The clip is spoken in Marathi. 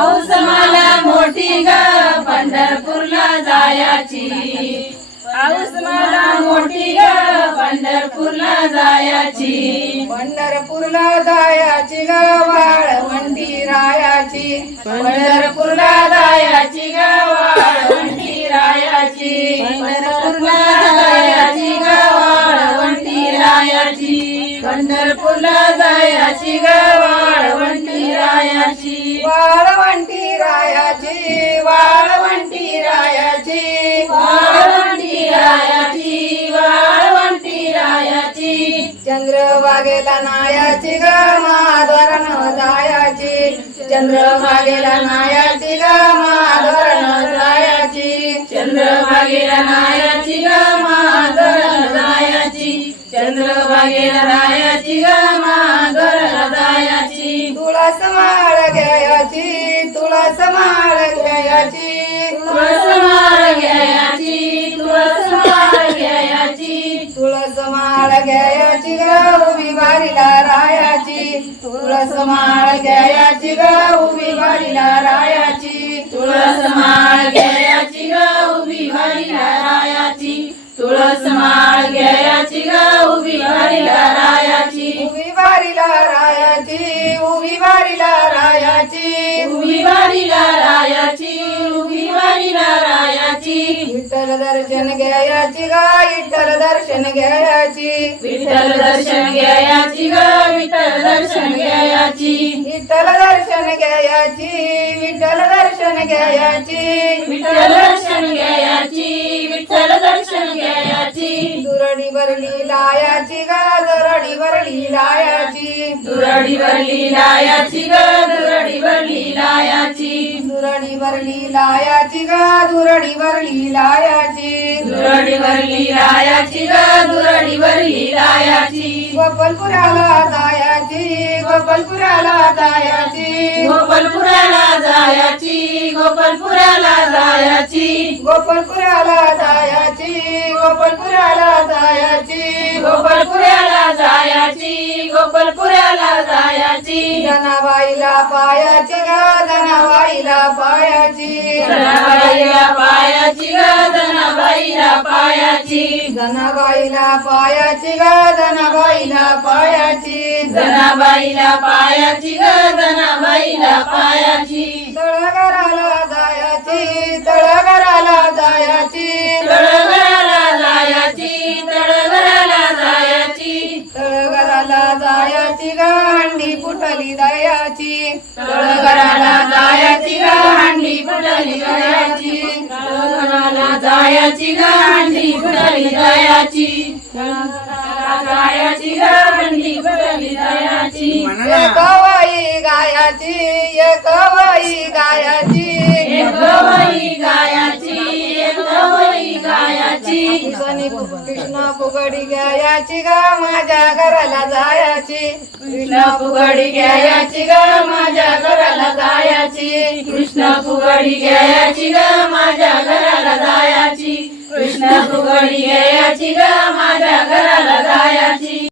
हौस मला मोठी ग पंढरपूरला जायाची, हौस मला मोठी ग पंढरपूरला जायाची, पंढरपूरला जायाची ग वाळवंटी रायाची, पंढरपूरला जायाची ग वाळवंटी रायाची, पंढरपूरला जायाची ग वाळवंटी रायाची, पंढरपूरला जायाची ग वाळवंटी रायाची, वाळवंटी रायाची, वाळवंटी रायाची, वाळवंटी रायाची, वाळवंटी रायाची, चंद्रभागेला नायाची ग माधवरण जायाची, चंद्रभागेला नायाची ग माधवरण जायाची, चंद्रभागेला नायाची ग माधवला जायाची, चंद्रभागेला नायाची ग माधवला जायाची, तुळस माळ घ्यायची, तुळस माळ घ्यायची, तुळस माळ घ्यायची, तुळस माळ घ्यायची, तुळस माळ घ्यायची ग उभी वारीला रायाची, तुळस माळ घ्यायची ग उभी वारीला रायाची, तुळस माळ घ्यायची ग उभी वारीला रायाची, तुळस माळ घ्यायची ग उभी वारीला रायाची, उभी वारीला रायाची, उभी वारीला रायाची, उभी वारीला रायाची, उभी वारीला रायाची, विठ्ठल दर्शन घ्यायची ग विठ्ठल दर्शन घ्यायची, विठ्ठल दर्शन घ्यायची ग विठ्ठल दर्शन घ्यायची, विठ्ठल दर्शन घ्यायची, विठ्ठल दर्शन घ्यायची, विठ्ठल दर्शन घ्यायची, विठ्ठल दर्शन घ्यायची, दुरडी वरली लायाची ग दुरडी वरली लायाची, दुरडी वरली लायाची ग दुरडी वरली लायाची, दुरडी वरली लायाची ग दुरडी वरली लायाची, दुरडी वरली लायाची ग दुरडी वरली लायाची, गोपालपुराला जायाची, गोपालपुराला जायाची, गोपालपुराला जायाची, गोपालपुराला जायाची, गोपालपुराला जायाची, गोपालपुराला जायाची, गोपालपुराला जायाची, गोपालपुराला जायाची, जनाबाईला पायाची ग जनाबाईला पायाची, जनाबाईला पायाची ग जनाबाईला पायाची, जनाबाईला पायाची ग जनाबाईला पायाची, जनाबाईला पायाची ग जनाबाईला पायाची, तळघराला जायाची, तळघराला जायाची, तळघराला जायाची, तळघराला जायाची, तळघराला जायाची ग हंडी फुटली दयाची, तळघराला जायाची ग हंडी फुटली दयाची, तळघराला जायाची ग हंडी फुटली दयाची, तळघराला जायाची ग हंडी फुटली दयाची, एक बाई गायाची, एक बाई गायाची, एक गवई गायाची, एक गवई गायाची, कृष्ण फुगडी घ्यायची ग माझ्या घराला जायाची, कृष्ण फुगडी घ्यायची ग माझ्या घराला जायाची, कृष्ण फुगडी घ्यायची ग माझ्या घराला जायाची, कृष्ण फुगडी घ्यायची ग माझ्या घराला जायाची.